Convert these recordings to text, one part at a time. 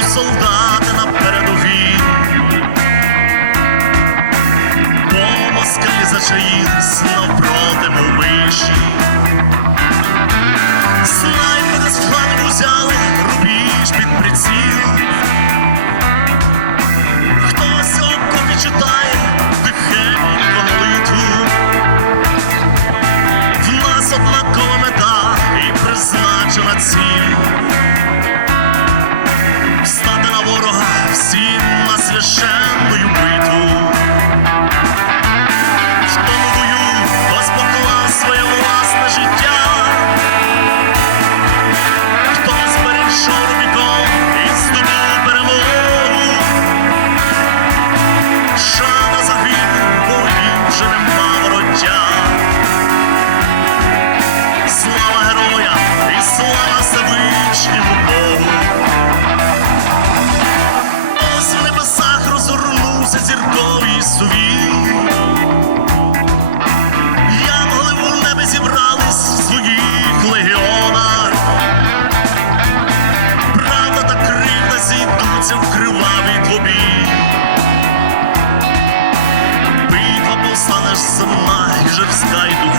душу солдата на передовій, по москалі зачаїлись навпроти миші, Снайпери з флангу взяли. I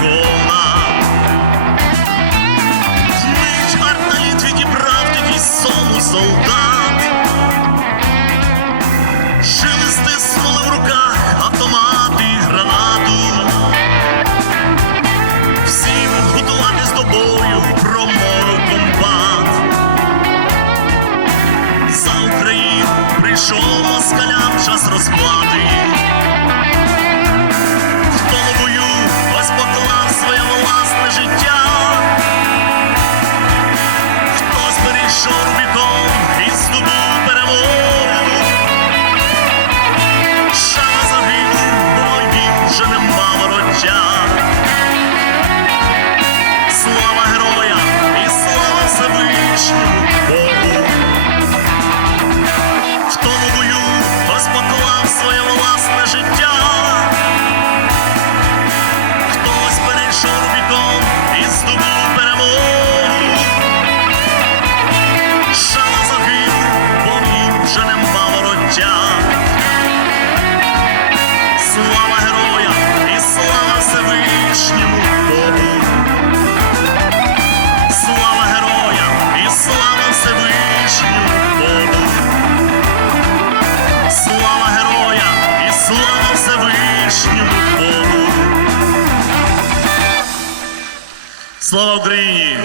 Слава Україні!